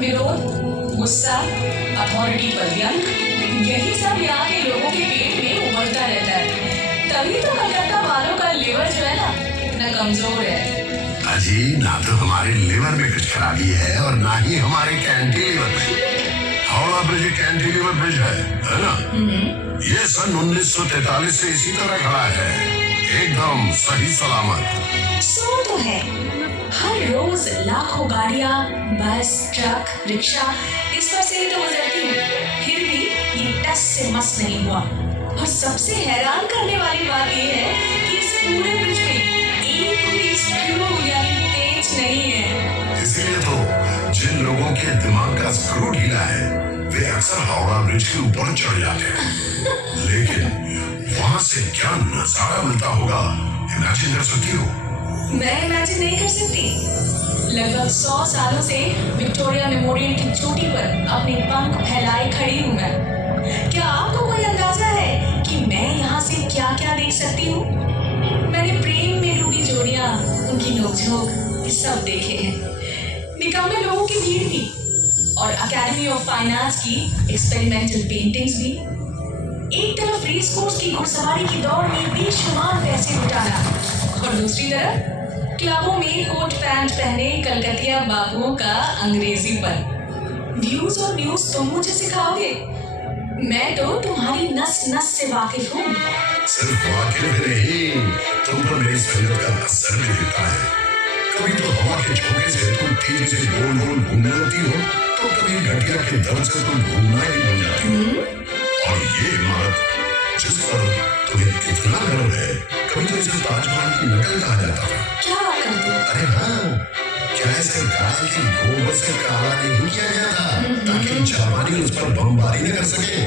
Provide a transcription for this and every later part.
विरोध, गुस्सा, अथॉरिटी पर व्यंग, यही सब यहाँ के लोगों के पेट में उमड़ता रहता है। तभी तो कलकत्ता वालों का लिवर जो है ना, इतना कमजोर है। अजी, ना तो हमारे लिवर में कुछ खराबी है और ना ही हमारे कैंटिलीवर में। हावड़ा ब्रिज कैंटिलीवर ब्रिज है ना? ये सन 1943 से इसी तरह खड़ा है, एकदम सही सलामत। सो तो है, हर रोज लाखों गाड़ियाँ, बस, ट्रक, रिक्शा इस पर से ही तो गुजरती है, फिर भी ये टस से मस नहीं हुआ। और सबसे हैरान करने वाली बात ये है कि इस पूरे ब्रिज में एक भी स्क्रू यानी पेच नहीं है। इसलिए तो जिन लोगों के दिमाग का स्क्रू ढीला है वे अक्सर हावड़ा ब्रिज के ऊपर चढ़ जाते हैं। लेकिन वहाँ से क्या नजारा मिलता होगा, इमेजिन कर सकती हो? मैं इमेजिन नहीं कर सकती। लगभग 100 सालों से विक्टोरिया मेमोरियल की चोटी पर अपने पंख फैलाए खड़ी हूँ मैं। क्या आपको कोई अंदाजा है कि मैं यहाँ से क्या क्या देख सकती हूँ? मैंने प्रेम में डूबी जोड़ियाँ, उनकी नोकझोंक, ये सब देखे हैं। निकम्मे लोगों की भीड़ भी, और अकेडमी ऑफ फाइन आर्ट्स की एक्सपेरिमेंटल पेंटिंग्स भी। एक तरफ रेस कोर्स की घुड़सवारी की दौड़ में बेशुमार पैसे लुटाना, और दूसरी तरफ क्लबों में कोट पैंट पहने कलकतिया बाबुओं का अंग्रेजी पर। व्यूज और न्यूज तुम मुझे सिखाओगे? मैं तो तुम्हारी नस नस से वाकिफ हूँ। सिर्फ वाकिफ नहीं, तुम पर मेरी संगत का असर भी दिखता है। कभी तो हवा के झोंके से तुम तेजी से गोल गोल घूमने लगती हो, तो कभी घटिया के दर्द से तुम घूमना ही भूल जाती हो। और ये इमारत जिस पर तुम्हें इतना गर्व है, कभी तो इसे ताजमहल की नकल कहा जाता था। क्या बात करते हो? अरे हाँ, क्या इसे गाय के गोबर से काला नहीं किया गया था ताकि जापानी उस पर बमबारी न कर सके?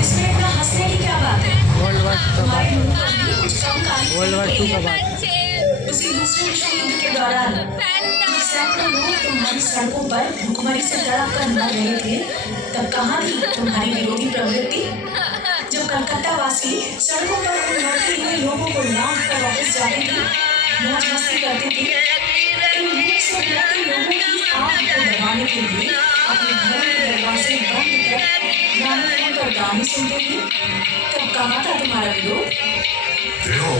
इसमें इतना हंसने की क्या बात है? वर्ल्ड वार तुम्हारे मुंह पर भी कुछ कम काली वर्ल्ड वार 2 का बात है। उसी दूसरे विश्व युद्ध के दौरान जब सैकड़ों लोग तुम्हारी सड़कों पर भूखमरी से तड़प कर मर रहे थे, तब कहाँ थी तुम्हारी विरोधी प्रवृत्ति? जब कलकत्ता वासी सड़कों पर उन मरते हुए लोगों को लांघ कर ऑफिस जाते थे, मौज मस्ती करते थे, इन भूख से मरते लोगों की आंख को दबाने के लिए अपने घरों के दरवाजे बंद कर ग्रामीण पर गाने सुनते थे, तब कहाँ था तुम्हारा विरोध? देखो,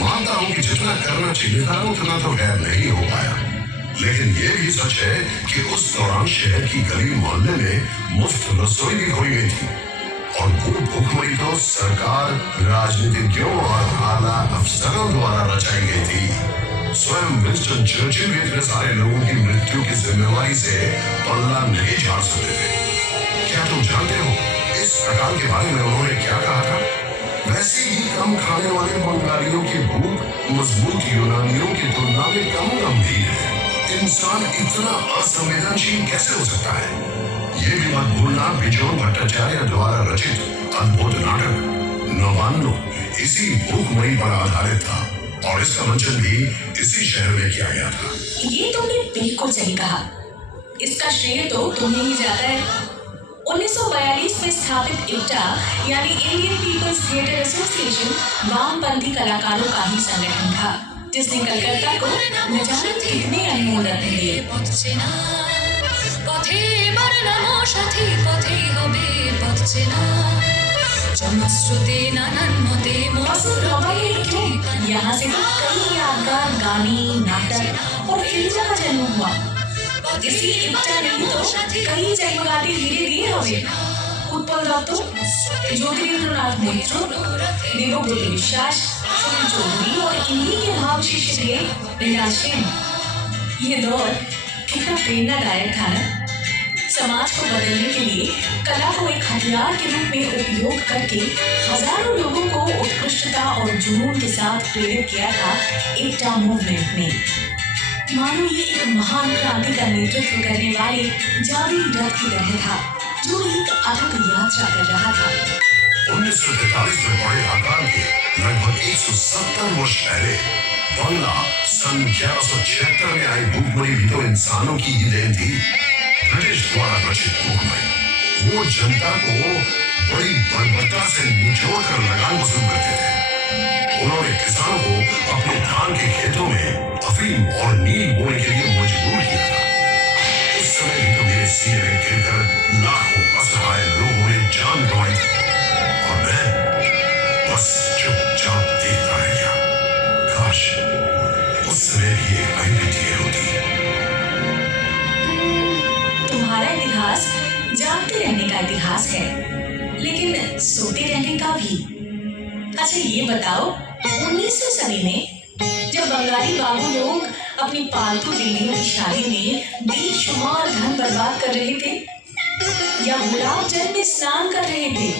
मानता हूँ कि जितना करना चाहिए था उतना तो खैर नहीं हो पाया, लेकिन ये भी सच है कि उस दौरान शहर की गली मोहल्ले में मुफ्त रसोई भी खोई गई थी, और वो भूखमरी तो सरकार, राजनीतिज्ञों और आला अफसरों द्वारा रचाई गई थी। स्वयं विंस्टन चर्चिल भी इतने सारे लोगों की मृत्यु की जिम्मेवारी से पल्ला नहीं झाड़ सकते थे। क्या तुम जानते हो इस अकाल के बारे में उन्होंने क्या कहा था? वैसे ही कम खाने वाले बंगालियों की भूख मजबूत यूनानियों की तुलना में कम गंभीर है। इंसान इतना असंवेदनशील कैसे हो सकता है? ये भी मत भूलना, बिजोर भट्टाचार्य द्वारा रचित अद्भुत नाटक नवान्नो इसी भूखमरी पर आधारित था, और इसका मंचन भी इसी शहर में किया गया था। ये तुमने बिल्कुल सही कहा। इसका श्रेय तो तुम्हें ही जाता है। 1942 में स्थापित इप्टा यानी इंडियन पीपल्स थिएटर एसोसिएशन वामपंथी कलाकारों का ही संगठन था, जिसने कलकत्ता को न जाने कितने अनमोल रत्न दिए। यहाँ से कई यादगार गाने, नाटक और फिल्मों का जन्म हुआ। इसी इप्टा ने तो कई जन्मगाती धीरे धीरे हमें उत्पल दत्तो, ज्योतिरिंद्रनाथ मोइत्रो, देवव्रत विश्वास, सुनील चौधरी और इन्हीं के भाव शिष्य थे मृणाल सेन। ये दौर कितना प्रेरणादायक था ना? समाज को बदलने के लिए कला को एक हथियार के रूप में उपयोग करके हजारों लोगों को उत्कृष्टता और जुनून के साथ प्रेरित किया था इप्टा मूवमेंट ने। मानो ये एक महान क्रांति का नेतृत्व करने वाले जादुई रथ की तरह था, जो एक अटूट यात्रा कर रहा था। 1943 में बड़े आकार के लगभग 170 वर्ष पहले बंगला सन 1176 में आई भूखमरी भी तो इंसानों की ही देन थी। ब्रिटिश द्वारा रचित भूखमरी वो जनता को बड़ी बर्बरता से निचोड़ कर लगान वसूल करते थे। उन्होंने किसानों को अपने धान के खेतों में अफीम और नील बोने के लिए मजबूर किया था। उस समय भी तो मेरे सीने में गिरकर लाखों असहाय लोगों ने जान गंवाई थी और मैं बस चुपचाप देखता रह गया। काश उस समय भी एक IPTA होती। तुम्हारा इतिहास जागते रहने का इतिहास है, लेकिन सोते रहने का भी। अच्छा ये बताओ, 19वीं सदी में जब बंगाली बाबू लोग अपनी पालतू बिल्लियों की शादी में बेशुमार धन बर्बाद कर रहे थे या गुलाब जल में स्नान कर रहे थे,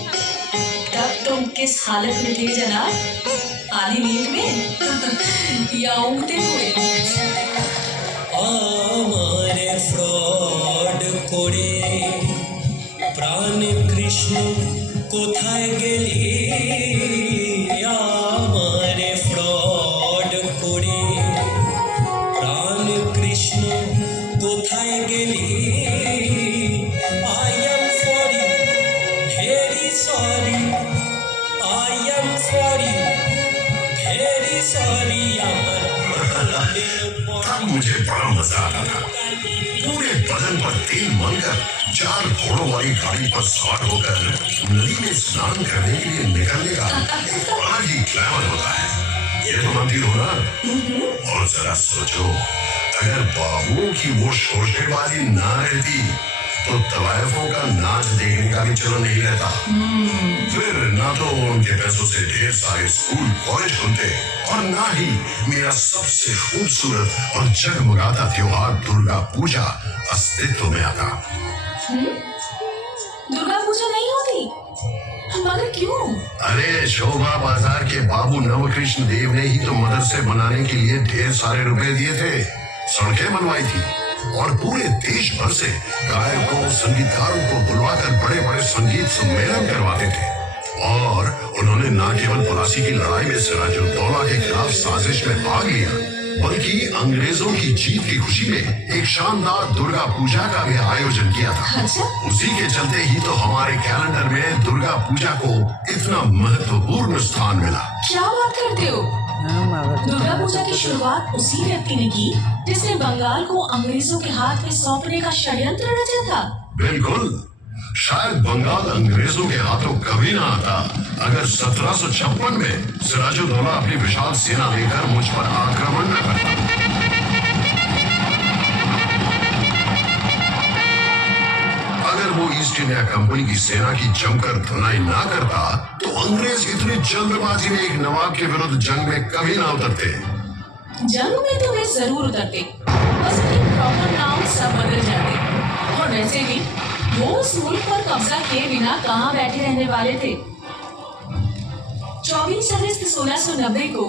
तब तुम किस हालत में थे जनाब? आधी नींद में या ऊँघते हुए? আমারে ফ্রড করে প্রাণ কৃষ্ণ কোথায় গেলি আমারে ফ্রড করে প্রাণ কৃষ্ণ কোথায় গেলি I am sorry, very sorry, I am sorry, very sorry আমার तब मुझे बड़ा मजा आता था। पूरे बदन पर तेल मलकर 4 घोड़ों वाली गाड़ी पर सवार होकर नदी में स्नान करने के लिए निकलने का एक अलग ही ग्लैमर होता है। ये तो मानती हो ना? और जरा सोचो, अगर बाबुओं की वो शोरशेबाजी ना रहती तो तवायफों का नाच देखने का भी चलन नहीं रहता। फिर ना तो उनके पैसों से ढेर सारे स्कूल कॉलेज खुलते और ना ही मेरा सबसे खूबसूरत और जगमगाता त्योहार दुर्गा पूजा अस्तित्व में आता। दुर्गा पूजा नहीं होती? मगर क्यों? अरे शोभा बाजार के बाबू नवकृष्ण देव ने ही तो मदरसे बनाने के लिए ढेर सारे रुपए दिए थे, सड़कें बनवाई थी और पूरे देश भर से गायकों संगीतकारों को बुलवाकर बड़े बड़े संगीत सम्मेलन करवाते थे। और उन्होंने न केवल पलासी की लड़ाई में सिराजुद्दौला के खिलाफ साजिश में भाग लिया, बल्कि अंग्रेजों की जीत की खुशी में एक शानदार दुर्गा पूजा का भी आयोजन किया था। अच्छा? उसी के चलते ही तो हमारे कैलेंडर में दुर्गा पूजा को इतना महत्वपूर्ण स्थान मिला। क्या बात करते हो? दुर्गा पूजा की शुरुआत उसी व्यक्ति ने की जिसने बंगाल को अंग्रेजों के हाथ में सौंपने का षड्यंत्र रचा था। बिल्कुल, शायद बंगाल अंग्रेजों के हाथों कभी ना आता अगर 1756 में सिराजुद्दौला अपनी विशाल सेना लेकर मुझ पर आक्रमण न करता। अगर वो ईस्ट इंडिया कंपनी की सेना की जमकर धुनाई ना करता तो अंग्रेज इतनी जल्दबाजी में एक नवाब के विरुद्ध जंग में कभी ना उतरते। जंग में तो वे जरूर उतरते, बस उनके प्रॉपर नाम सब बदल जाते। और वैसे भी वो उस मुल्क पर कब्जा किए बिना कहाँ बैठे रहने वाले थे। 24 अगस्त 1690 को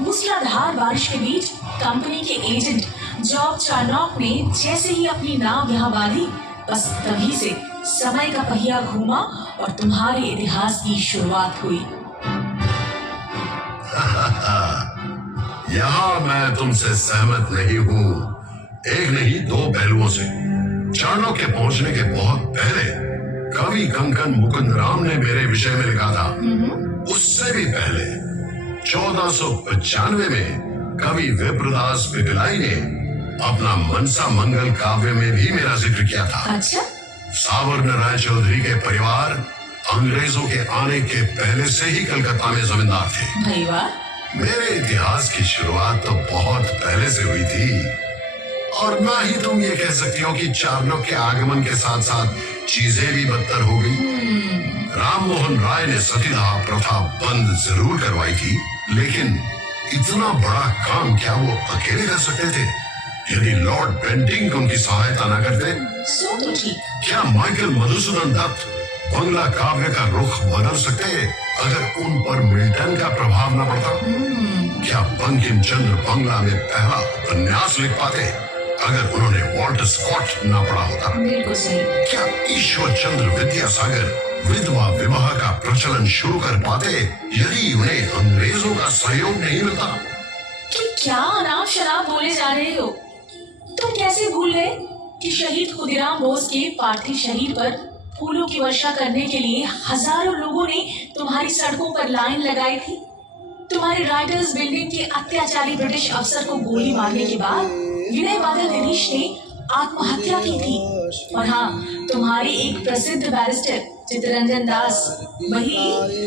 मूसलाधार बारिश के बीच कंपनी के एजेंट जॉब चार्नॉक ने जैसे ही अपनी नाव यहाँ बांधी, बस तभी से समय का पहिया घूमा और तुम्हारे इतिहास की शुरुआत हुई। यहाँ मैं तुमसे सहमत नहीं हूँ, एक नहीं दो पहलुओं से। चाणक्य के पहुंचने के बहुत पहले कवि कंकन मुकुंद राम ने मेरे विषय में लिखा था। उससे भी पहले 1495 में कवि विप्रदास पिपिलाई ने अपना मनसा मंगल काव्य में भी मेरा जिक्र किया था। अच्छा? सावर्ण राय चौधरी के परिवार अंग्रेजों के आने के पहले से ही कलकत्ता में जमींदार थे। भाई वाह! मेरे इतिहास की शुरुआत तो बहुत पहले से हुई थी और ना ही तुम ये कह सकती हो कि चाणक्य के आगमन के साथ साथ चीजें भी बदतर हो गई। राम मोहन राय ने सतीदाह प्रथा बंद जरूर करवाई थी, लेकिन इतना बड़ा काम क्या वो अकेले कर सकते थे? यदि लॉर्ड बेंटिंक उनकी सहायता न करते सो तो ठीक। क्या माइकल मधुसूदन दत्त बंगला काव्य का रुख बदल सकते अगर उन पर मिल्टन का प्रभाव न पड़ता? क्या बंकिम चंद्र बंगला में पहला उपन्यास लिख पाते अगर उन्होंने वॉल्टर स्कॉट न पढ़ा होता? बिल्कुल सही। क्या ईश्वर चंद्र विद्यासागर विधवा विवाह का प्रचलन शुरू कर पाते यदि उन्हें अंग्रेजों का सहयोग नहीं मिलता? कि क्या अनाप शनाप बोले जा रहे हो? तुम कैसे भूल गए कि शहीद खुदीराम बोस के पार्थिव शरीर पर फूलों की वर्षा करने के लिए हजारों लोगों ने तुम्हारी सड़कों पर लाइन लगाई थी? तुम्हारे हमारे राइटर्स बिल्डिंग के अत्याचारी ब्रिटिश अफसर को गोली मारने के बाद विनय बादल दिनेश ने आत्महत्या की थी। और हाँ, तुम्हारे एक प्रसिद्ध बैरिस्टर चित्तरंजन दास, वही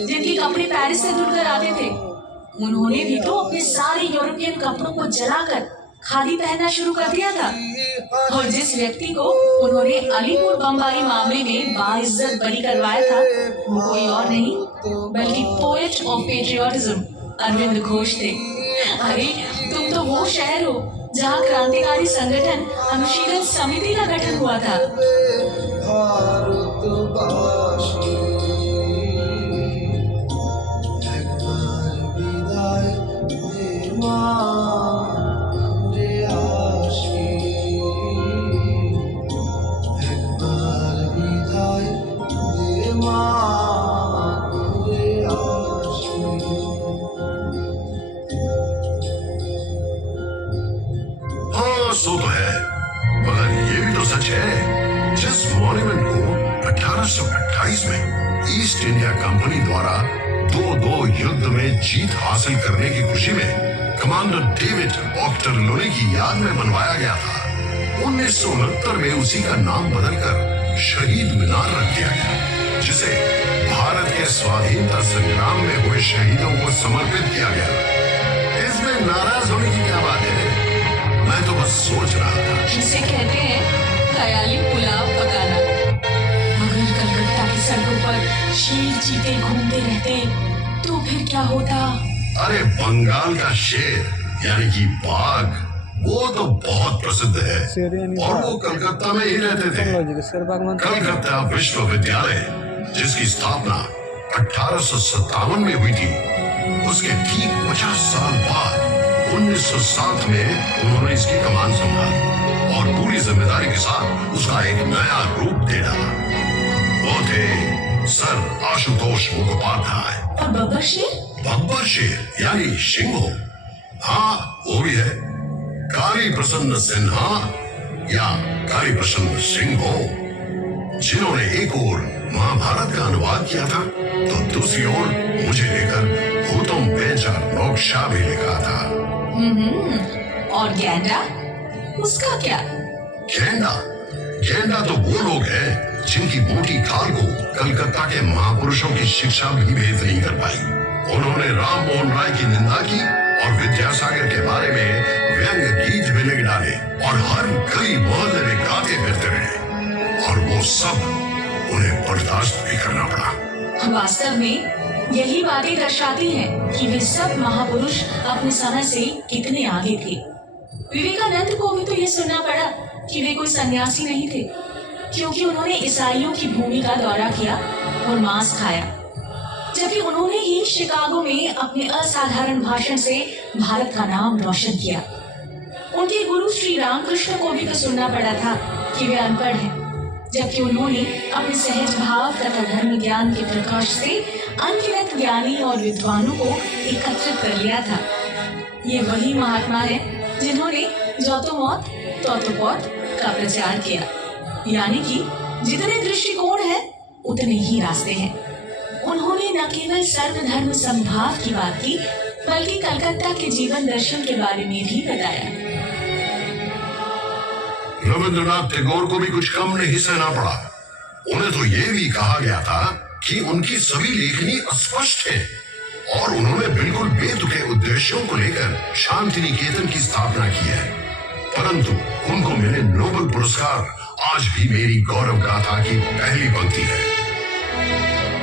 जिनके कपड़े पेरिस से धुलकर आते थे, उन्होंने भी तो अपने सारे यूरोपियन कपड़ों को जलाकर खादी पहनना शुरू कर दिया था। और जिस व्यक्ति को उन्होंने अलीपुर बम्बाई मामले में बाइज्जत बरी करवाया था, वो कोई और नहीं बल्कि poet of patriotism Aurobindo Ghosh थे। अरे तुम तो वो शहर हो जहाँ क्रांतिकारी संगठन अनुशीलन समिति का गठन हुआ था। सो तो है, मगर ये भी तो सच है, जिस मॉन्यूमेंट को 1828 में ईस्ट इंडिया कंपनी द्वारा दो युद्ध में जीत हासिल करने की खुशी में कमांडर डेविड ऑक्टरलोनी की याद में बनवाया गया था, 1969 में उसी का नाम बदलकर शहीद मीनार रख दिया गया, जिसे भारत के स्वाधीनता संग्राम में हुए शहीदों को समर्पित किया गया। इसमें नाराज होने की क्या बात है? मैं तो बस सोच रहा था। जिसे कहते हैं ख्याली पुलाव पकाना। अगर कलकत्ता की सड़कों पर शेर चीते घूमते रहते तो फिर क्या होता? अरे बंगाल का शेर यानी कि बाघ, वो तो बहुत प्रसिद्ध है और वो कलकत्ता में ही रहते थे। कलकत्ता विश्वविद्यालय, जिसकी स्थापना 1857 में हुई थी, उसके ठीक 50 साल बाद 1907 में उन्होंने इसकी कमान संभाली और पूरी जिम्मेदारी के साथ उसका एक नया रूप दे डाला। वो थे सर आशुतोष मुखोपाध्याय। और बब्बर शेर? बब्बर शेर यानी सिंहो, हाँ वो भी है। काली प्रसन्न सिन्हा या काली प्रसन्न सिंहो, जिन्होंने एक ओर महाभारत का अनुवाद किया था तो दूसरी ओर मुझे लेकर हुतुम बेंचर नोक्शा भी लिखा था। और गेंडा, उसका क्या? गेंडा तो वो लोग हैं जिनकी मोटी खाल को कलकत्ता के महापुरुषों की शिक्षा भी भेद नहीं कर पाई। उन्होंने राम मोहन राय की निंदा की और विद्यासागर के बारे में व्यंग्य गीत भी लिख डाले और हर गली मोहल्ले में गाते फिरते रहे, और वो सब उन्हें बर्दाश्त भी करना पड़ा। वास्तव में यही बातें दर्शाती हैं कि वे सब महापुरुष अपने समय से कितने आगे थे। विवेकानंद को भी तो ये सुनना पड़ा कि वे कोई सन्यासी नहीं थे, क्योंकि उन्होंने ईसाइयों की भूमि का दौरा किया और मांस खाया, जबकि उन्होंने ही शिकागो में अपने असाधारण भाषण से भारत का नाम रोशन किया। उनके गुरु श्री रामकृष्ण को भी तो सुनना पड़ा था कि वे अनपढ़ हैं, जबकि उन्होंने अपने सहज भाव तथा धर्म ज्ञान के प्रकाश से अनगिनत ज्ञानी और विद्वानों को एकत्रित कर लिया था। ये वही महात्मा है जिन्होंने जो तो मौत तो पौत का प्रचार किया, यानी कि जितने दृष्टिकोण है उतने ही रास्ते हैं। उन्होंने न केवल सर्वधर्म समभाव की बात की, बल्कि कलकत्ता के जीवन दर्शन के बारे में भी बताया। रविंद्रनाथ टैगोर को भी कुछ कम नहीं सहना पड़ा। उन्हें तो ये भी कहा गया था कि उनकी सभी लेखनी अस्पष्ट है और उन्होंने बिल्कुल बेतुके उद्देश्यों को लेकर शांति निकेतन की स्थापना की है, परंतु उनको मिले नोबेल पुरस्कार आज भी मेरी गौरव गाथा की पहली पंक्ति है।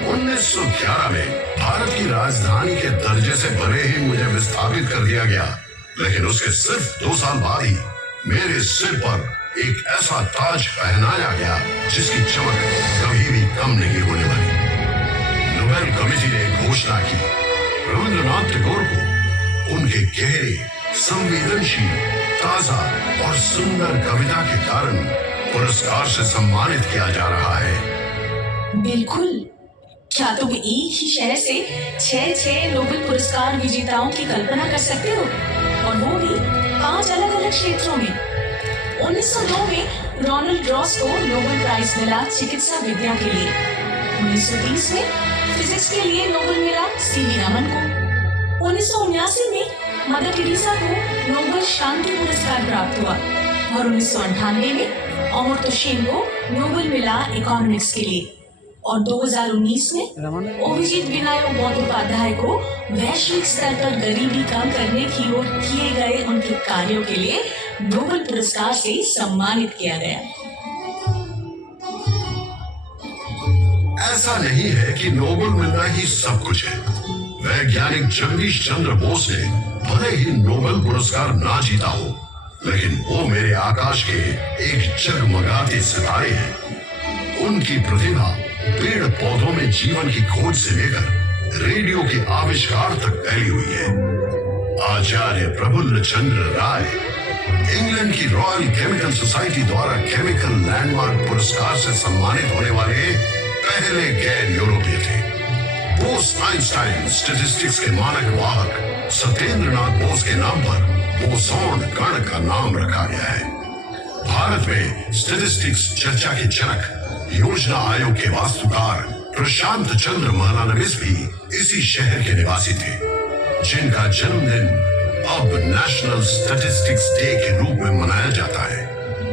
1911 में भारत की राजधानी के दर्जे से भले ही मुझे विस्थापित कर दिया गया, लेकिन उसके सिर्फ 2 साल बाद ही मेरे सिर पर एक ऐसा ताज पहनाया गया जिसकी चमक कभी भी कम नहीं होने वाली। नोबेल कमेटी ने घोषणा की, रविंद्रनाथ टैगोर को उनके गहरे, संवेदनशील, ताजा और सुंदर कविता के कारण पुरस्कार से सम्मानित किया जा रहा है। बिल्कुल, क्या तुम एक ही शहर से 6 नोबेल पुरस्कार विजेताओं की कल्पना कर सकते हो, और वो भी 5 अलग अलग क्षेत्रों में। 1902 में रोनाल्ड रॉस को नोबेल प्राइज मिला चिकित्सा विद्या के लिए। 1930 में फिजिक्स के लिए नोबेल मिला सीवी रमन को। 1979 में मदर टेरेसा को नोबेल शांति पुरस्कार प्राप्त हुआ और 1998 में अमर्त्य सेन को नोबेल मिला इकोनॉमिक्स के लिए और 2019 में अभिजीत विनायक बंदोपाध्याय को वैश्विक स्तर पर गरीबी कम करने की ओर किए गए उनके कार्यों के लिए नोबेल पुरस्कार से सम्मानित किया गया। ऐसा नहीं है कि नोबेल मिलना ही सब कुछ है। वैज्ञानिक जगदीश चंद्र बोस ने भले ही नोबेल पुरस्कार ना जीता हो, लेकिन वो मेरे आकाश के एक जगमगाते सितारे हैं। उनकी प्रतिभा पेड़ पौधों में जीवन की खोज से लेकर रेडियो के आविष्कार तक फैली हुई है। आचार्य प्रफुल्ल चंद्र राय इंग्लैंड की रॉयल केमिकल सोसाइटी द्वारा केमिकल लैंडमार्क पुरस्कार से सम्मानित होने वाले पहले गैर यूरोपीय थे। बोस आइंस्टाइन स्टैटिस्टिक्स के मानक वाहक सत्येंद्रनाथ बोस के नाम पर बोसोन गण का नाम रखा गया है। भारत में स्टैटिस्टिक्स चर्चा के जनक योजना आयोग के वास्तुकार प्रशांत चंद्र महालानबिस भी इसी शहर के निवासी थे, जिनका जन्मदिन अब नेशनल स्टैटिस्टिक्स डे के रूप में मनाया जाता है।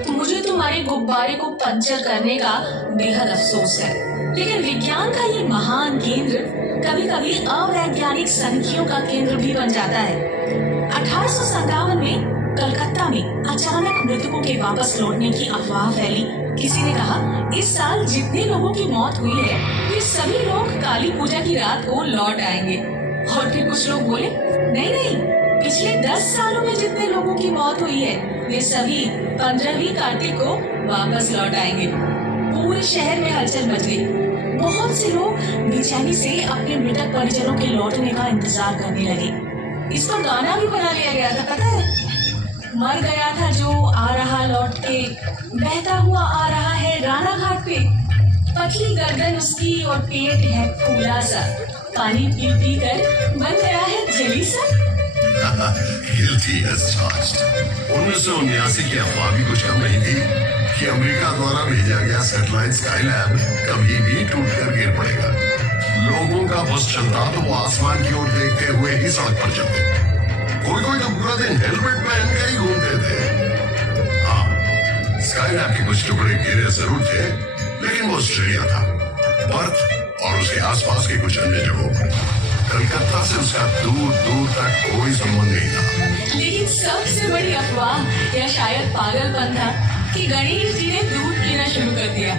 मुझे तुम्हारे गुब्बारे को पंचर करने का बेहद अफसोस है, लेकिन विज्ञान का ये महान केंद्र कभी कभी अवैज्ञानिक संख्याओं का केंद्र भी बन जाता है। 1857 में कलकत्ता में अचानक मृतकों के वापस लौटने की अफवाह फैली। किसी ने कहा इस साल जितने लोगों की मौत हुई है वे सभी लोग काली पूजा की रात को लौट आएंगे। और फिर कुछ लोग बोले नहीं, पिछले 10 सालों में जितने लोगों की मौत हुई है वे सभी 15वीं कार्तिक को वापस लौट आएंगे। पूरे शहर में हलचल मच गई। बहुत से लोग बेचैनी से अपने मृतक परिजनों के लौटने का इंतजार करने लगे। इस पर गाना भी बना लिया गया था, पता है? मर गया था जो आ रहा लौट के, बहता हुआ आ रहा है राना घाट पे, पतली गर्दन उसकी और पेट है फूला सा, पानी पी पी कर बन गया है जली सा। Guilty as charged। 1979 की अफवाह भी कुछ कम नहीं थी कि अमेरिका द्वारा भेजा गया सैटेलाइट स्काईलैब कभी भी टूटकर गिर पड़ेगा। लोगों का बस चलता तो वो आसमान की ओर देखते हुए ही सड़क पर चलते। कोई तो पूरा दिन हेलमेट पहन के ही घूमते थे। हाँ, स्काईलैब के कुछ टुकड़े गिरे जरूर थे, लेकिन वो ऑस्ट्रेलिया था, पर्थ और उसके आसपास के कुछ अन्य जगहों पर। कलकत्ता से उसका दूर दूर तक कोई संबंध नहीं था। लेकिन सबसे बड़ी अफवाह या शायद पागलपन था कि गणेश जी ने दूध पीना शुरू कर दिया।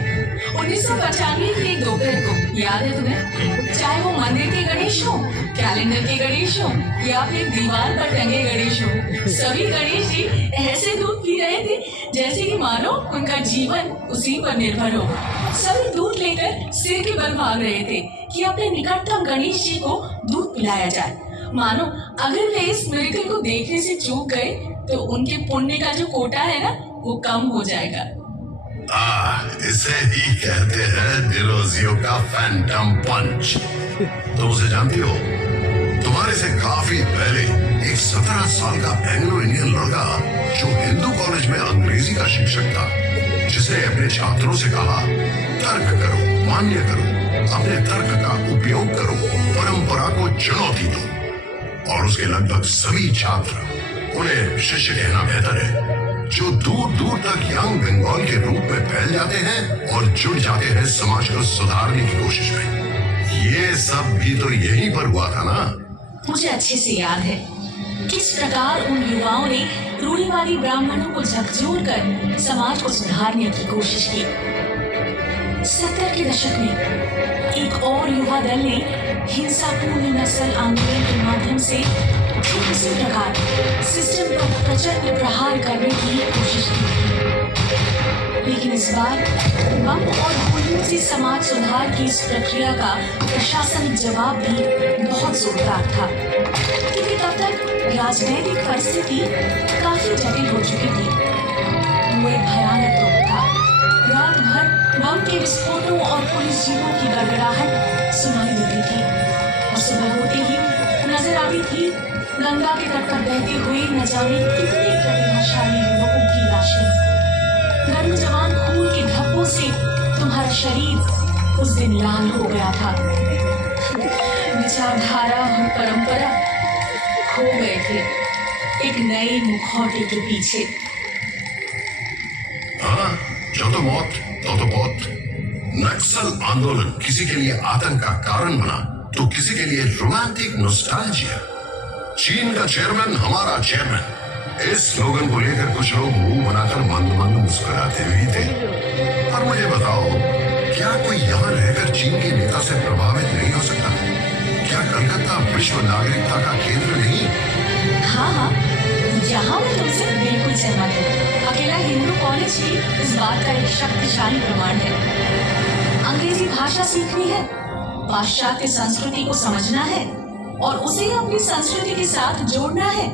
1995 के दोपहर को, याद है तुम्हें? चाहे वो मंदिर के गणेश हो, कैलेंडर के गणेश हो या फिर दीवार पर टंगे गणेश हो, सभी गणेश जी ऐसे दूध पी रहे थे जैसे कि मानो उनका जीवन उसी पर निर्भर हो। सभी दूध लेकर सिर के बल भाग रहे थे कि अपने निकटतम गणेश जी को दूध पिलाया जाए, मानो अगर वे इस मिरेकल को देखने से चूक गए तो उनके पुण्य का जो कोटा है ना वो कम हो जाएगा। इसे ही कहते हैं डिरोजियो का फैंटम पंच। तुम उसे जानती हो? तुम्हारे से काफी पहले एक 17 साल का एंग्लो इंडियन लड़का जो हिंदू कॉलेज में अंग्रेजी का शिक्षक था, जिसने अपने छात्रों से कहा तर्क करो, मान्य करो, अपने तर्क का उपयोग करो, परंपरा को चुनौती दो। और उसके लगभग सभी छात्र उन्हें शिष्य कहना बेहतर है, जो दूर दूर तक यंग बंगाल के रूप में फैल जाते हैं और जुड़ जाते हैं समाज को सुधारने की कोशिश में। ये सब भी तो यहीं पर हुआ था ना? मुझे अच्छे से याद है किस प्रकार उन युवाओं ने रूढ़िवादी ब्राह्मणों को झकझोर कर समाज को सुधारने की कोशिश की। 70 के दशक में एक और युवा दल ने हिंसापूर्ण नस्ल आंदोलन के माध्यम से ठीक इसी प्रकार सिस्टम पर प्रचंड प्रहार करने की कोशिश की। लेकिन इस बार बम और गोलियों से समाज सुधार की इस प्रक्रिया का प्रशासनिक जवाब भी बहुत जोरदार था, क्योंकि तब तक राजनीतिक परिस्थिति काफी जटिल हो चुकी थी। वो एक भयानक दौर था। रात भर बम के विस्फोटों और पुलिस जीपों की गड़गड़ाहट सुनाई देती थी और सुबह होते ही नजर आती थी गंगा के तट पर बहते हुए न जाने कितने प्रतिभाशाली युवकों की लाशें। गर्म जवान खून के धब्बों से तुम्हारा शरीर उस दिन लाल हो गया था। विचारधारा और परंपरा खो गए थे एक नए मुखौटे के पीछे। हाँ, जो तो मौत तो बहुत। नक्सल आंदोलन किसी के लिए आतंक का कारण बना तो किसी के लिए रोमांटिक नॉस्टैल्जिया। चीन का चेयरमैन हमारा चेयरमैन, इस स्लोगन को लेकर कुछ लोग मुंह बनाकर मंद मंद मुस्कुराते भी थे। पर मुझे बताओ, क्या कोई यहाँ रहकर चीन के नेता से प्रभावित नहीं हो सकता? क्या कलकत्ता विश्व नागरिकता का केंद्र नहीं? हाँ हाँ, यहाँ मैं तुमसे बिल्कुल सहमत हूँ। अकेला हिंदू कॉलेज ही इस बात का एक शक्तिशाली प्रमाण है। अंग्रेजी भाषा सीखनी है, पाश्चात्य संस्कृति को समझना है और उसे अपनी संस्कृति के साथ जोड़ना है।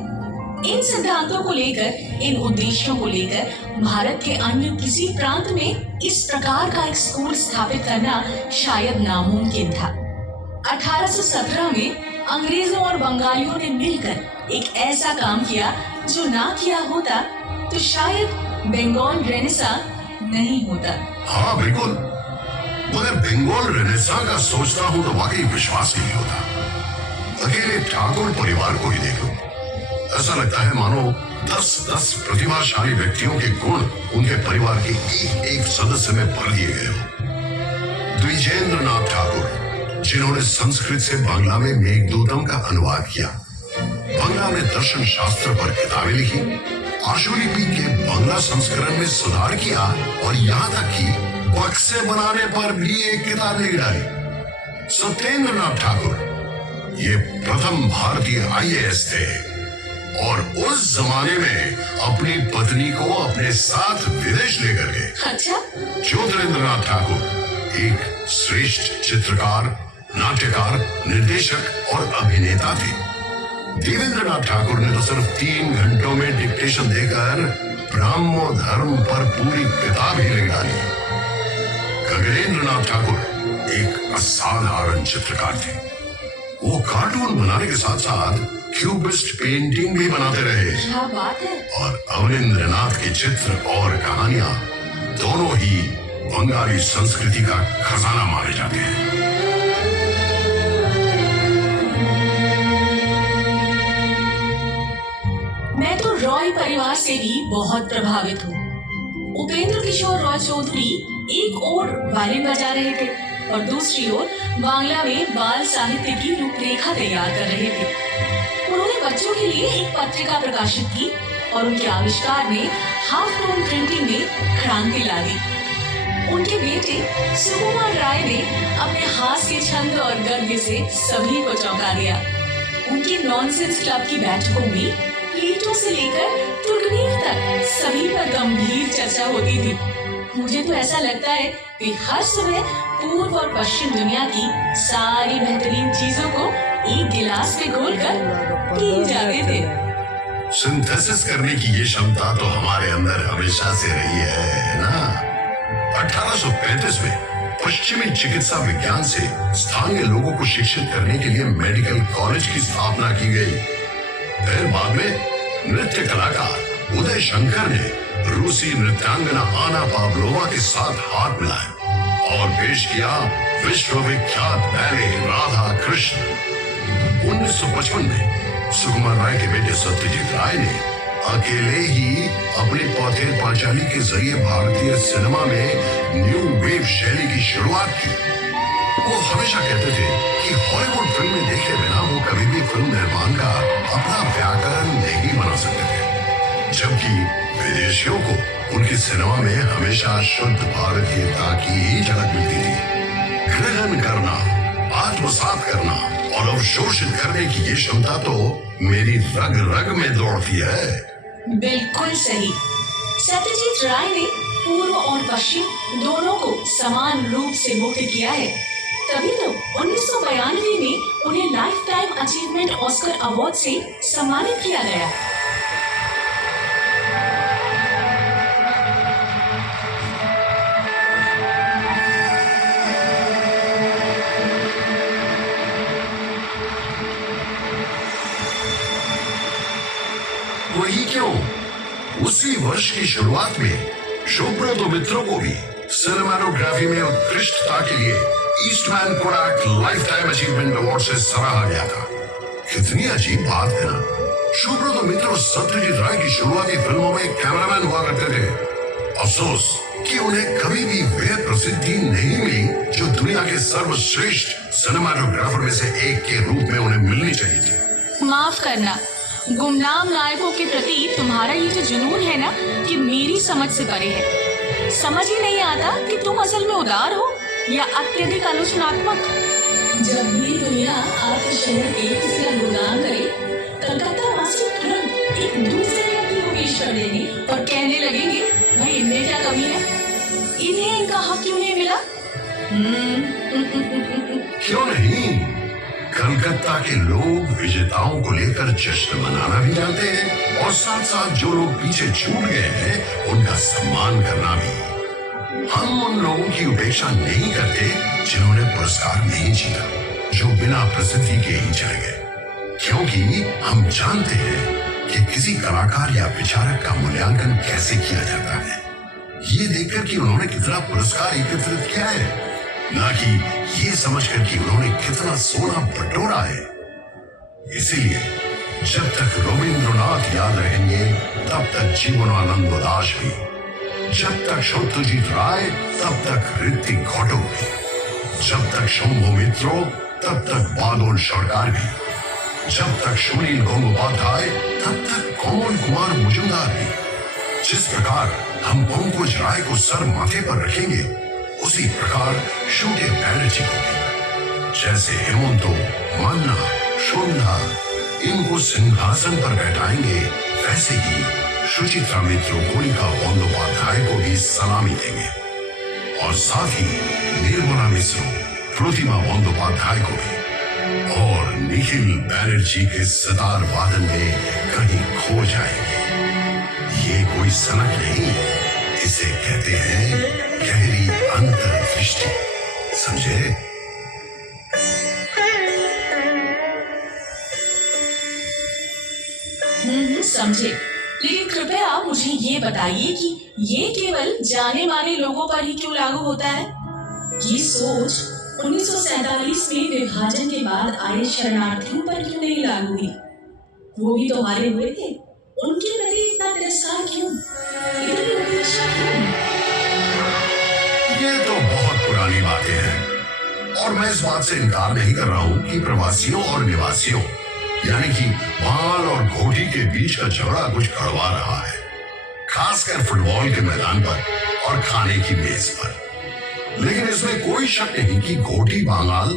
इन सिद्धांतों को लेकर, इन उद्देश्यों को लेकर भारत के अन्य किसी प्रांत में इस प्रकार का एक स्कूल स्थापित करना शायद नामुमकिन था। 1817 में अंग्रेजों और बंगालियों ने मिलकर एक ऐसा काम किया जो ना किया होता तो शायद बंगाल रेनेसा नहीं होता। हाँ बिल्कुल, मगर बंगाल रेनेसा का सोचता हूँ तो वाकई विश्वास ही नहीं होता। अकेले ठाकुर परिवार को ही देख लो, ऐसा लगता है मानो 10-10 प्रतिभाशाली व्यक्तियों के गुण उनके परिवार के एक सदस्य में भर दिए गए हो। द्विजेंद्र नाथ ठाकुर, जिन्होंने संस्कृत से बांग्ला में मेघदूतम का अनुवाद किया, बांग्ला में दर्शन शास्त्र पर किताबें लिखी, आशुलिपि के बांग्ला संस्करण में सुधार किया और यहाँ तक कि बक्से बनाने पर भी एक किताब लिख डाली। सत्येंद्र नाथ ठाकुर ये प्रथम भारतीय IAS थे और उस जमाने में अपनी पत्नी को अपने साथ विदेश लेकर गए। अच्छा? ज्योतिरिंद्र नाथ ठाकुर एक श्रेष्ठ चित्रकार, नाट्यकार, निर्देशक और अभिनेता थे। देवेंद्र नाथ ठाकुर ने तो सिर्फ 3 घंटों में डिक्टेशन देकर ब्राह्मो धर्म पर पूरी किताब ही लिख डाली। खगेंद्र नाथ ठाकुर एक असाधारण चित्रकार थे। वो कार्टून बनाने के साथ साथ क्यूबिस्ट पेंटिंग भी बनाते रहे। क्या बात है। और अवनींद्र नाथ के चित्र और कहानियां दोनों ही बंगाली संस्कृति का खजाना माने जाते हैं। मैं तो रॉय परिवार से भी बहुत प्रभावित हूँ। उपेंद्र किशोर रॉय चौधरी एक ओर वायलिन बजा रहे थे और दूसरी ओर बांग्ला में बाल साहित्य की रूपरेखा तैयार कर रहे थे। उन्होंने बच्चों के लिए एक पत्रिका प्रकाशित की और उनके आविष्कार ने हाफ टोन प्रिंटिंग में क्रांति ला दी। उनके बेटे सुकुमार राय ने अपने हास्य के छंद और गद्य से सभी को चौंका दिया। उनकी नॉनसेंस क्लब की बैठकों में प्लेटो से लेकर तुर्गेनेव तक सभी पर गंभीर चर्चा होती थी। मुझे तो ऐसा लगता है कि हर सुबह पूर्व और पश्चिम दुनिया की सारी बेहतरीन चीजों को एक गिलास में घोलकर पी जाते थे। सिंथेसिस करने की ये क्षमता तो हमारे अंदर हमेशा से रही है ना। 1835 में पश्चिमी चिकित्सा विज्ञान से स्थानीय लोगों को शिक्षित करने के लिए मेडिकल कॉलेज की स्थापना की गई। फिर बाद में नृत्य कलाकार उदय शंकर ने रूसी नृत्यांगना आना पावलोवा के साथ हाथ मिलाया और पेश किया विश्व विख्यात बैले राधा कृष्ण। 1955 में सुकुमार राय के बेटे सत्यजीत राय ने अकेले ही अपनी पौथेर पांचाली के जरिए भारतीय सिनेमा में न्यू वेव शैली की शुरुआत की। वो हमेशा कहते थे कि हॉलीवुड फिल्में देखे बिना वो कभी भी फिल्म निर्माण का अपना व्याकरण नहीं बना सकते थे, जबकि विदेशियों को उनकी सिनेमा में हमेशा शुद्ध भारतीयता की ही झलक मिलती थी। ग्रहण करना, आत्मसात करना और अवशोषित करने की ये क्षमता तो मेरी रग रग में दौड़ती है। बिल्कुल सही। सत्यजीत राय ने पूर्व और पश्चिम दोनों को समान रूप से मुक्त किया है। तभी तो 1992 में उन्हें life time achievement Oscar award से सम्मानित किया गया। वही क्यों, उसी वर्ष की शुरुआत में सुब्रतो मित्रों को भी सिनेमाटोग्राफी में उत्कृष्टता के लिए Eastman कोडाक life time achievement award से सराहा गया था। कितनी अजीब बात है ना। सुब्रत मित्र और सत्यजीत राय की शुरुआती फिल्मों में कैमरामैन हुआ करते थे। अफसोस कि उन्हें कभी भी वह प्रसिद्धि नहीं मिली जो दुनिया के सर्वश्रेष्ठ सिनेमाटोग्राफर में से एक के रूप में उन्हें मिलनी चाहिए थी। माफ करना, गुमनाम नायकों के प्रति तुम्हारा ये जो जुनून है ना, कि मेरी समझ से परे है। समझ ही नहीं आता कि तुम असल में उदार हो या अत्यधिक आलोचनात्मक। जब भी दुनिया आपके शहर के किसी का गुणगान करे, कलकत्ता वासी तुरंत एक दूसरे व्यक्ति को पेश कर देंगे और कहने लगेंगे, भाई इनमें क्या कमी है, इन्हें इनका हक क्यों नहीं मिला। क्यों नहीं, कलकत्ता के लोग विजेताओं को लेकर जश्न मनाना भी जानते हैं और साथ साथ जो लोग पीछे छूट गए हैं उनका सम्मान करना भी। हम उन लोगों की उपेक्षा नहीं करते जिन्होंने पुरस्कार नहीं जीता, जो बिना प्रसिद्धि के ही चले गए, क्योंकि हम जानते हैं कि किसी कलाकार या विचारक का मूल्यांकन कैसे किया जाता है, ये देखकर कि उन्होंने कितना पुरस्कार एकत्रित किया है, ना कि ये समझकर कि उन्होंने कितना सोना बटोरा है। इसीलिए जब तक रविंद्रनाथ याद रहेंगे तब तक जीवनानंद उदास भी, जब तक सत्यजीत राय तब तक ऋतिक घटक भी, जब तक शंभु मित्रो तब तक बादल सरकार भी, जब तक सुनील गंगोपाध्याय तब तक कमल कुमार मुजुमदार भी। जिस प्रकार हम पंकज राय को सर माथे पर रखेंगे, उसी प्रकार शूटे बैनर्जी को भी। जैसे हेमंतो, मन्ना, सुंधा इनको सिंहासन पर बैठाएंगे, वैसे ही सुचित्रा मित्र, कोनिका बंदोपाध्याय को भी सलामी देंगे और साथ ही निर्मला मिश्र, प्रतिमा बंदोपाध्याय को भी, और निखिल बैनर्जी के सितार वादन में कहीं खो जाएंगे। ये कोई सनक नहीं, इसे कहते हैं गहरी अंतर्दृष्टि, समझे? समझे, लेकिन कृपया आप मुझे ये बताइए कि ये केवल जाने माने लोगों पर ही क्यों लागू होता है। ये सोच 1947 में विभाजन के बाद आए शरणार्थियों पर क्यों नहीं लागू हुई? वो भी तो हमारे हुए थे, उनके प्रति इतना तिरस्कार क्यों, इतनी उपेक्षा क्यों? ये तो बहुत पुरानी बातें हैं और मैं इस बात से इनकार नहीं कर रहा हूं कि प्रवासियों और निवासियों यानी कि बाल और घोटी के बीच का झगड़ा कुछ कड़वा रहा है, खासकर फुटबॉल के मैदान पर और खाने की मेज पर। लेकिन इसमें कोई शक नहीं कि घोटी बांगाल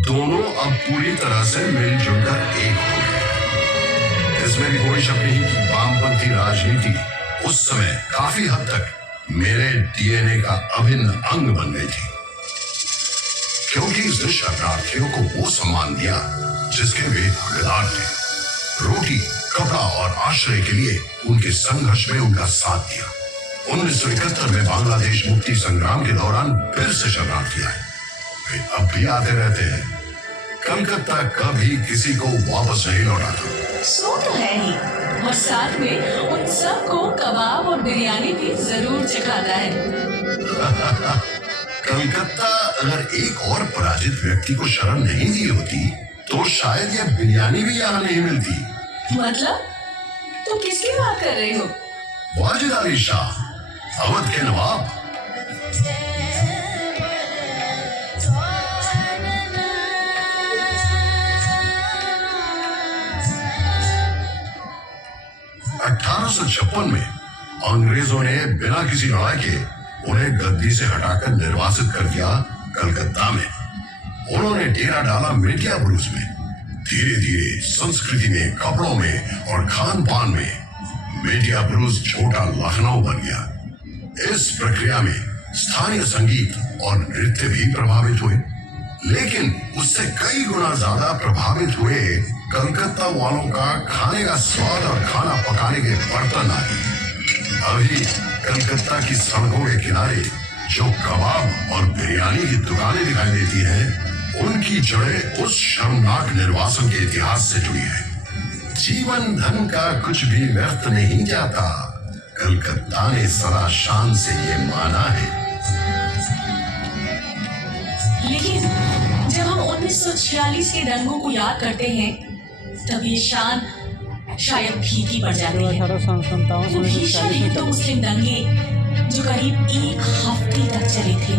दोनों अब पूरी तरह से मिलजुल कर एक हो गए। इसमें भी कोई शक नहीं कि वामपंथी राजनीति उस समय काफी हद तक मेरे डीएनए का अभिन्न अंग बन गई थी, क्योंकि इसने शरणार्थियों को वो सम्मान दिया जिसके वे हकदार थे। रोटी, कपड़ा और आश्रय के लिए उनके संघर्ष में उनका साथ दिया। 1971 में बांग्लादेश मुक्ति संग्राम के दौरान फिर से शरणार्थी आए, वे अब भी आते रहते हैं। कलकत्ता कभी किसी को वापस नहीं लौटाता। सो तो है ही, और साथ में उन सबको कबाब और बिरयानी भी जरूर चखाता है। कलकत्ता अगर एक और पराजित व्यक्ति को शरण नहीं दी होती तो शायद यह बिरयानी भी यहाँ नहीं मिलती। मतलब तुम किसकी बात कर रहे हो? वाजिद अली शाह, अवध के नवाब। (1856) में अंग्रेजों ने बिना किसी लड़ाई के उन्हें गद्दी से हटाकर निर्वासित कर दिया कलकत्ता में। उन्होंने डेरा डाला मेटिया बुरुज में। धीरे धीरे संस्कृति में, कपड़ों में और खान पान में मेटिया बुरुज छोटा लखनऊ बन गया। इस प्रक्रिया में स्थानीय संगीत और नृत्य भी प्रभावित हुए, लेकिन उससे कई गुना ज्यादा प्रभावित हुए कलकत्ता वालों का खाने का स्वाद और खाना पकाने के बर्तन आदि। अभी कलकत्ता की सड़कों के किनारे जो कबाब और बिरयानी की दुकानें दिखाई देती हैं, उनकी जड़ें उस शर्मनाक निर्वासन के इतिहास से जुड़ी है। जीवन धन का कुछ भी व्यर्थ नहीं जाता, कलकत्ता ने सदा शान से ये माना है। लेकिन जब हम 1946 के दंगों को याद करते हैं तब ये शान शायद फीकी पड़ जाती है। 1857 वो से भीषण 1940 में हिंदू चले। मुस्लिम दंगे जो करीब एक हफ्ते तक चले थे।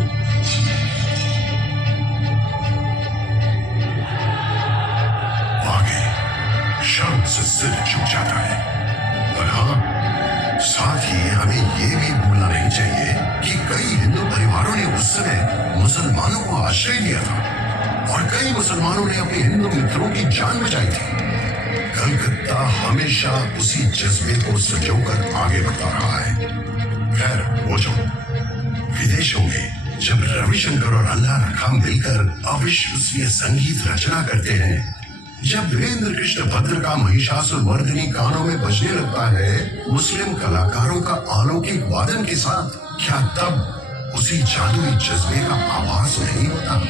वाकई शर्म से सिर झुक जाता है। और हाँ, साथ ही हमें ये भी भूलना नहीं चाहिए कि कई हिंदू परिवारों ने उस समय मुसलमानों को आश्रय दिया था और कई मुसलमानों ने अपने हिंदू मित्रों की जान बचाई थी। कलकत्ता हमेशा उसी जज्बे को संजोकर आगे बढ़ता रहा है। खैर, वो जो विदेशों में जब रविशंकर और अल्लाह रखा मिलकर अविश्वसनीय संगीत रचना करते हैं, जब वीरेंद्र कृष्ण भद्र का महिषासुरमर्दिनी कानों में बजने लगता है मुस्लिम कलाकारों का अलौकिक वादन के साथ, क्या तब उसी जादुई जज्बे का आभास नहीं होता?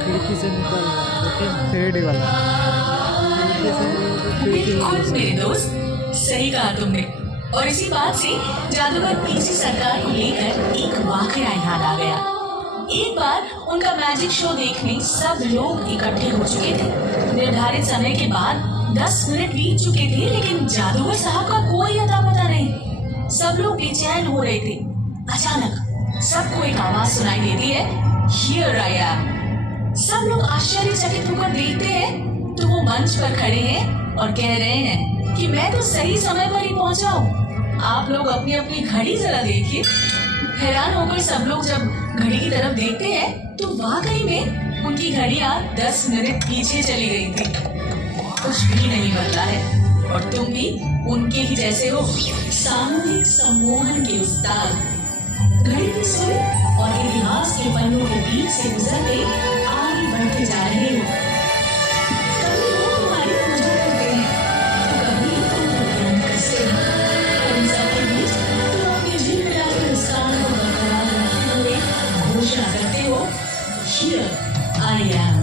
खिड़की से निकल रहा है, देखिए थ्रेड वाला खिड़की से बिल्कुल मेरे दोस्त, सही कहा तुमने। और इसी बात से जादूगर पीसी सरकार को लेकर एक वाकया याद आ गया। एक बार उनका मैजिक शो देखने सब लोग इकट्ठे हो चुके थे। निर्धारित समय के बाद 10 मिनट बीत चुके थे, लेकिन जादूगर साहब का कोई अता पता नहीं। सब लोग बेचैन हो रहे थे। अचानक सबको एक आवाज सुनाई देती है, हियर आई एम। सब लोग आश्चर्यचकित होकर देखते हैं तो वो मंच पर खड़े हैं और कह रहे हैं कि मैं तो सही समय पर ही पहुंचा हूँ। आप लोग अपनी अपनी घड़ी जरा देखिए। हैरान होकर सब लोग जब घड़ी की तरफ देखते हैं तो वाकई में उनकी घड़ियां 10 मिनट पीछे चली गई थी। कुछ भी नहीं बदला है और तुम भी उनके ही जैसे हो, सामूहिक सम्मोहन के उस्ताद। घड़ी की सुई और इतिहास के पन्नों के बीच से गुजरते आगे बढ़ते जा रहे हो। कभी लोग तुम्हारी पूजा करते हैं तो कभी तुम ध्यान कसते हो। और इन सब के बीच तुम अपनी जीभ मिलाकर मुस्कान को बरकरार रखते हुए घोषणा करते हो, हियर आई एम।